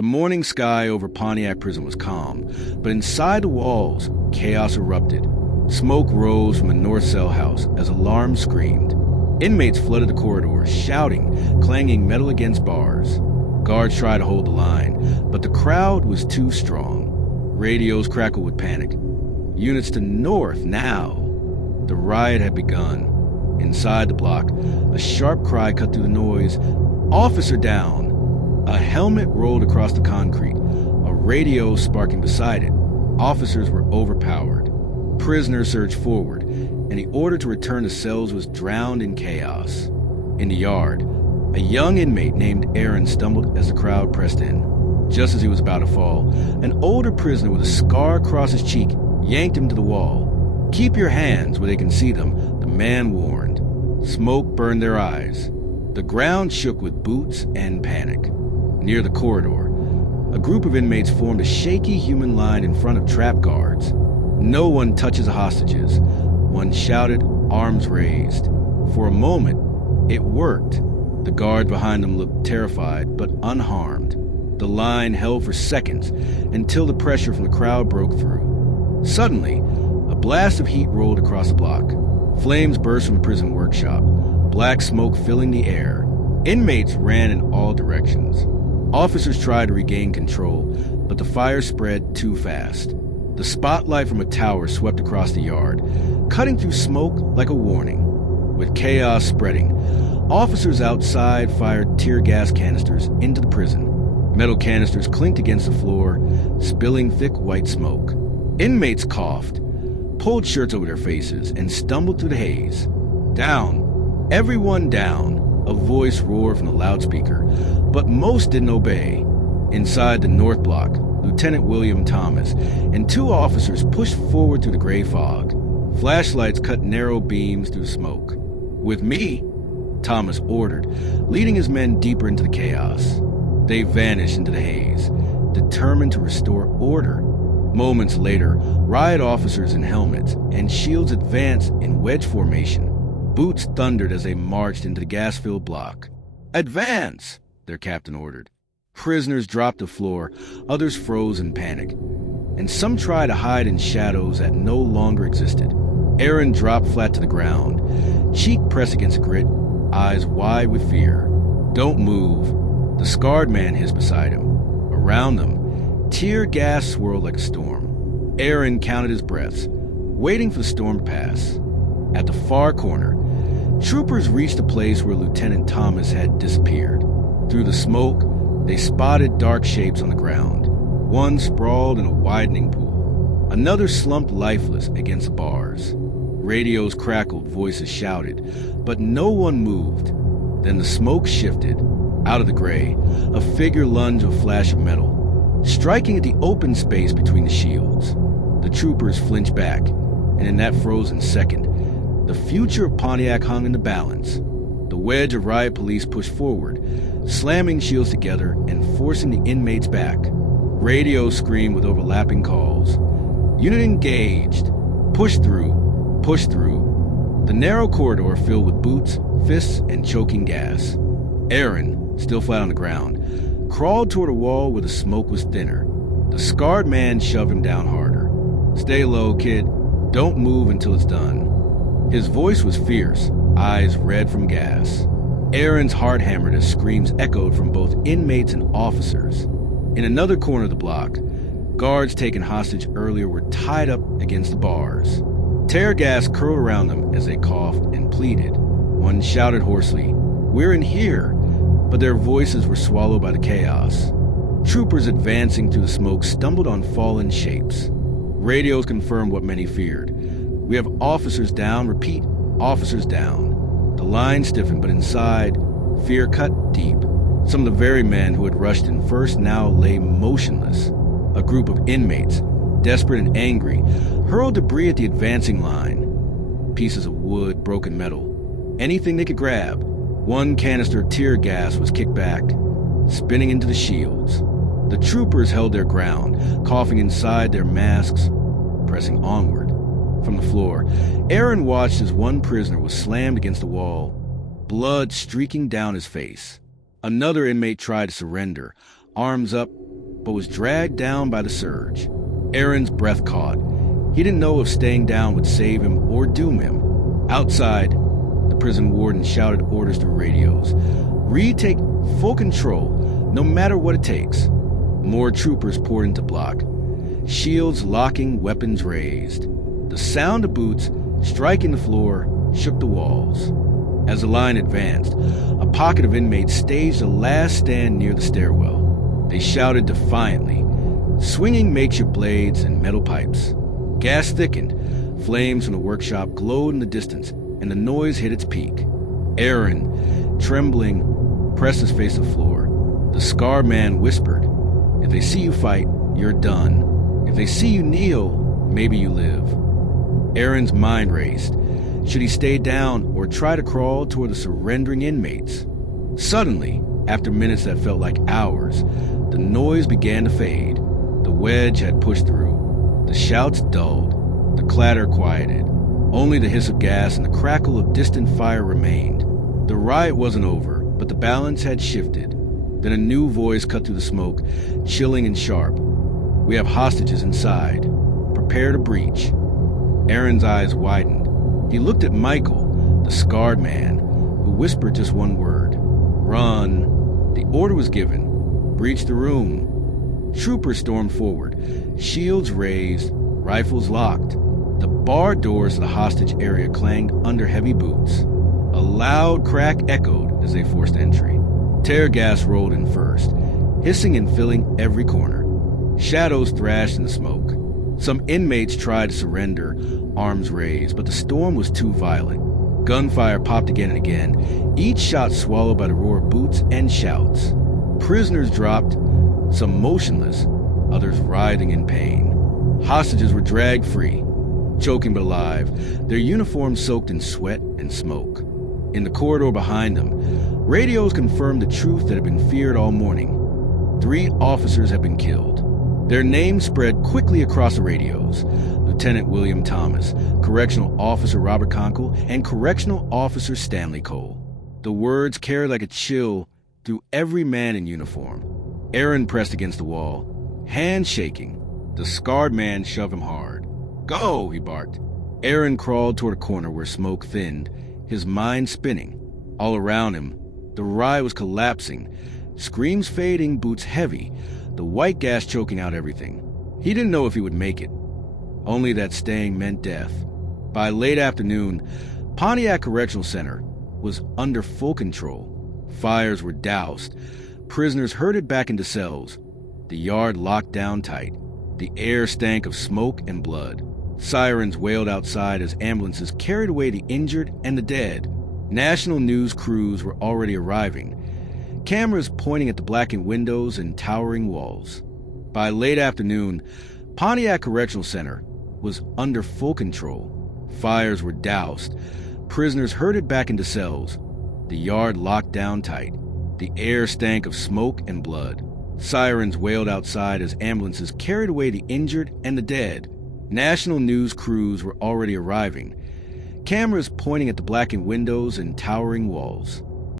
The morning sky over Pontiac Prison was calm, but inside the walls, chaos erupted. Smoke rose from the north cell house as alarms screamed. Inmates flooded the corridors, shouting, clanging metal against bars. Guards tried to hold the line, but the crowd was too strong. Radios crackled with panic. Units to north now. The riot had begun. Inside the block, a sharp cry cut through the noise. Officer down! A helmet rolled across the concrete, a radio sparking beside it. Officers were overpowered. Prisoners surged forward, and the order to return to cells was drowned in chaos. In the yard, a young inmate named Aaron stumbled as the crowd pressed in. Just as he was about to fall, an older prisoner with a scar across his cheek yanked him to the wall. "Keep your hands where they can see them," the man warned. Smoke burned their eyes. The ground shook with boots and panic. Near the corridor, a group of inmates formed a shaky human line in front of trap guards. "No one touches the hostages," one shouted, arms raised. For a moment, it worked. The guard behind them looked terrified, but unharmed. The line held for seconds until the pressure from the crowd broke through. Suddenly, a blast of heat rolled across the block. Flames burst from the prison workshop, black smoke filling the air. Inmates ran in all directions. Officers tried to regain control, but the fire spread too fast. The spotlight from a tower swept across the yard, cutting through smoke like a warning. With chaos spreading, officers outside fired tear gas canisters into the prison. Metal canisters clinked against the floor, spilling thick white smoke. Inmates coughed, pulled shirts over their faces, and stumbled through the haze. "Down! Everyone down!" A voice roared from the loudspeaker, but most didn't obey. Inside the north block, Lieutenant William Thomas and two officers pushed forward through the gray fog. Flashlights cut narrow beams through smoke. "With me," Thomas ordered, leading his men deeper into the chaos. They vanished into the haze, determined to restore order. Moments later, riot officers in helmets and shields advanced in wedge formation. Boots thundered as they marched into the gas-filled block. "Advance!" their captain ordered. Prisoners dropped to the floor, others froze in panic, and some tried to hide in shadows that no longer existed. Aaron dropped flat to the ground, cheek pressed against grit, eyes wide with fear. "Don't move," the scarred man hissed beside him. Around them, tear gas swirled like a storm. Aaron counted his breaths, waiting for the storm to pass. At the far corner, troopers reached a place where Lieutenant Thomas had disappeared. Through the smoke, they spotted dark shapes on the ground. One sprawled in a widening pool. Another slumped lifeless against the bars. Radios crackled, voices shouted, but no one moved. Then the smoke shifted. Out of the gray, a figure lunged with a flash of metal, striking at the open space between the shields. The troopers flinched back, and in that frozen second, the future of Pontiac hung in the balance. The wedge of riot police pushed forward, slamming shields together and forcing the inmates back. Radios screamed with overlapping calls. "Unit engaged! Push through! Push through!" The narrow corridor filled with boots, fists, and choking gas. Aaron, still flat on the ground, crawled toward a wall where the smoke was thinner. The scarred man shoved him down harder. "Stay low, kid. Don't move until it's done." His voice was fierce, eyes red from gas. Aaron's heart hammered as screams echoed from both inmates and officers. In another corner of the block, guards taken hostage earlier were tied up against the bars. Tear gas curled around them as they coughed and pleaded. One shouted hoarsely, "We're in here," but their voices were swallowed by the chaos. Troopers advancing through the smoke stumbled on fallen shapes. Radios confirmed what many feared. "We have officers down. Repeat, officers down." The line stiffened, but inside, fear cut deep. Some of the very men who had rushed in first now lay motionless. A group of inmates, desperate and angry, hurled debris at the advancing line. Pieces of wood, broken metal, anything they could grab. One canister of tear gas was kicked back, spinning into the shields. The troopers held their ground, coughing inside their masks, pressing onward. From the floor, Aaron watched as one prisoner was slammed against the wall, blood streaking down his face. Another inmate tried to surrender, arms up, but was dragged down by the surge. Aaron's breath caught. He didn't know if staying down would save him or doom him. Outside, the prison warden shouted orders through radios. Retake full control, no matter what it takes. More troopers poured into block. Shields locking, weapons raised. The sound of boots striking the floor shook the walls. As the line advanced, a pocket of inmates staged a last stand near the stairwell. They shouted defiantly, swinging makeshift blades and metal pipes. Gas thickened. Flames from the workshop glowed in the distance, and the noise hit its peak. Aaron, trembling, pressed his face to the floor. The scarred man whispered, "If they see you fight, you're done. If they see you kneel, maybe you live." Aaron's mind raced. Should he stay down or try to crawl toward the surrendering inmates? Suddenly, after minutes that felt like hours, the noise began to fade. The wedge had pushed through. The shouts dulled. The clatter quieted. Only the hiss of gas and the crackle of distant fire remained. The riot wasn't over, but the balance had shifted. Then a new voice cut through the smoke, chilling and sharp. "We have hostages inside. Prepare to breach." Aaron's eyes widened. He looked at Michael, the scarred man, who whispered just one word: "Run." The order was given. Breach the room. Troopers stormed forward, shields raised, rifles locked. The barred doors to the hostage area clanged under heavy boots. A loud crack echoed as they forced entry. Tear gas rolled in first, hissing and filling every corner. Shadows thrashed in the smoke. Some inmates tried to surrender, arms raised, but the storm was too violent. Gunfire popped again and again, each shot swallowed by the roar of boots and shouts. Prisoners dropped, some motionless, others writhing in pain. Hostages were dragged free, choking but alive, their uniforms soaked in sweat and smoke. In the corridor behind them, radios confirmed the truth that had been feared all morning. 3 officers had been killed. Their names spread quickly across the radios: Lieutenant William Thomas, Correctional Officer Robert Conkle, and Correctional Officer Stanley Cole. The words carried like a chill through every man in uniform. Aaron pressed against the wall, hands shaking. The scarred man shoved him hard. "Go!" he barked. Aaron crawled toward a corner where smoke thinned, his mind spinning. All around him, the riot was collapsing, screams fading, boots heavy, the white gas choking out everything. He didn't know if he would make it, only that staying meant death. By late afternoon, Pontiac Correctional Center was under full control. Fires were doused, prisoners herded back into cells, the yard locked down tight. The air stank of smoke and blood. Sirens wailed outside as ambulances carried away the injured and the dead. National news crews were already arriving, cameras pointing at the blackened windows and towering walls. By late afternoon, Pontiac Correctional Center was under full control. Fires were doused, prisoners herded back into cells, the yard locked down tight. The air stank of smoke and blood. Sirens wailed outside as ambulances carried away the injured and the dead. National news crews were already arriving, cameras pointing at the blackened windows and towering walls.